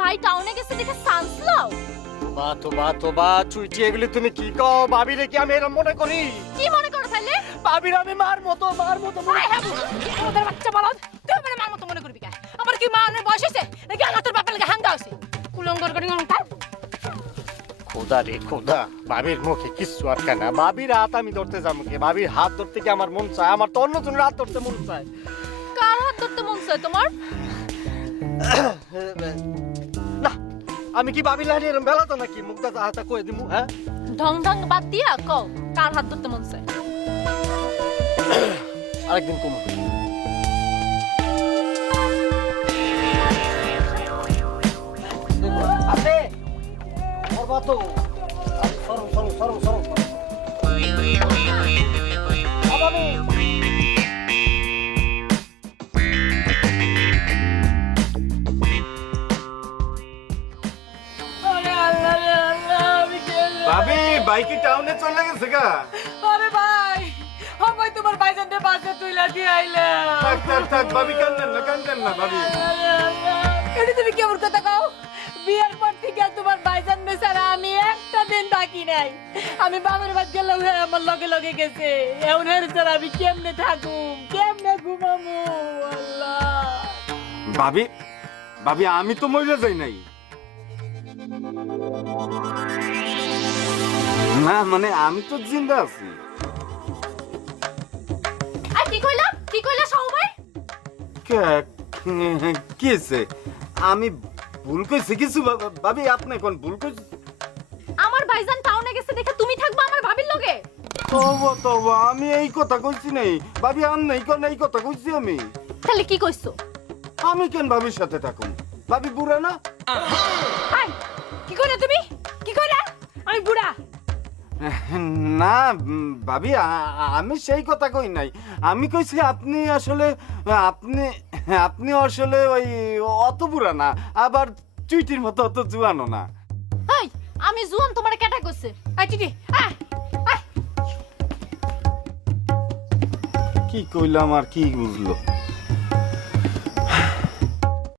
ভাই টাউনে গেছে দেখে চান্স লও। তোবা চুইটি এগুলি তুমি কি কও? ভাবিরে কি আমি এরকম মনে করি? কি মনে করো তাইলে? ভাবিরে আমি মার মতো মনে আই হাবু ওদের বাচ্চা বলদ, তুই মানে মার মতো মনে করবি কা? আমার কি মা অনেক বয়স হইছে নাকি আমার তোর বাপের লাগে হাঙ্গা হইছে? কুলঙ্গর করি তার খোদা রে খোদা, ভাবির মুখে কিচ্ছু আটকে না। ভাবির হাত আমি ধরতে যাবো কি? ভাবির হাত ধরতে কি আমার মন চায়? আমার তো অন্য জনের হাত ধরতে মন চায়। কার হাত ধরতে মন চায় তোমার? না, আমি কি ভাবি লাইনে এরম বেলাতো নাকি? মুখটা হাতা কয়ে দিমু, হ্যাঁ? ঢং ঢং বাদ দিয়া কও কার হাত ধরতে মন চায়? আরেকদিন কমু। আছে করবা তো। সরো আবাবি ভাবি বাইকে টাউনে চলে গেছে গা। আরে ভাই আমায় তোমার ভাইজানদের বাসে তুইলা দিয়ে আইলা। থাক ভাবি কান্দেন না ভাবি। এটা তুমি কেমন কথা কও? বিয়ের পর থেকে তোমার ভাইজান বেচারা আমি একটা দিন থাকি নাই। আমি বাবার বাড়ি গেলাম, আমার লগে লগে গেছে। এমন হয়েছে আমি কেমনে থাকুম, কেমনে ঘুমামু? আল্লাহ ভাবি আমি তো মরে যাই নাই। না মানে আমি তো জিন্দা আছি। আর কি কইলা শাহু ভাই? কি হয়েছে? আমি ভুল কইছি কিছু ভাবি? আপনি কোন ভুল কইছি? আমার ভাইজান টাউনে গেছে দেখে তুমি থাকবা আমার ভাবির লগে? তবু আমি এই কথা কইছি নাই ভাবি। আর নাই কোন এই কথা কইছি আমি? তাহলে কি কইছো? আমি কেন ভাবির সাথে থাকুম? ভাবি বুড়া না? আই কি কইলা তুমি? কি কইলা? আমি বুড়া? না ভাবি আমি সেই কথা কই নাই। আমি কইছি আপনি আসলে আপনি আসলে ওই অত বুড়া না, আবার চুইটির মতো অত জুয়ানো না। এই আমি জুয়ান তোমারে কেটা কইছে? আই চিটি আয় কি কইলাম আর কি বুঝলো?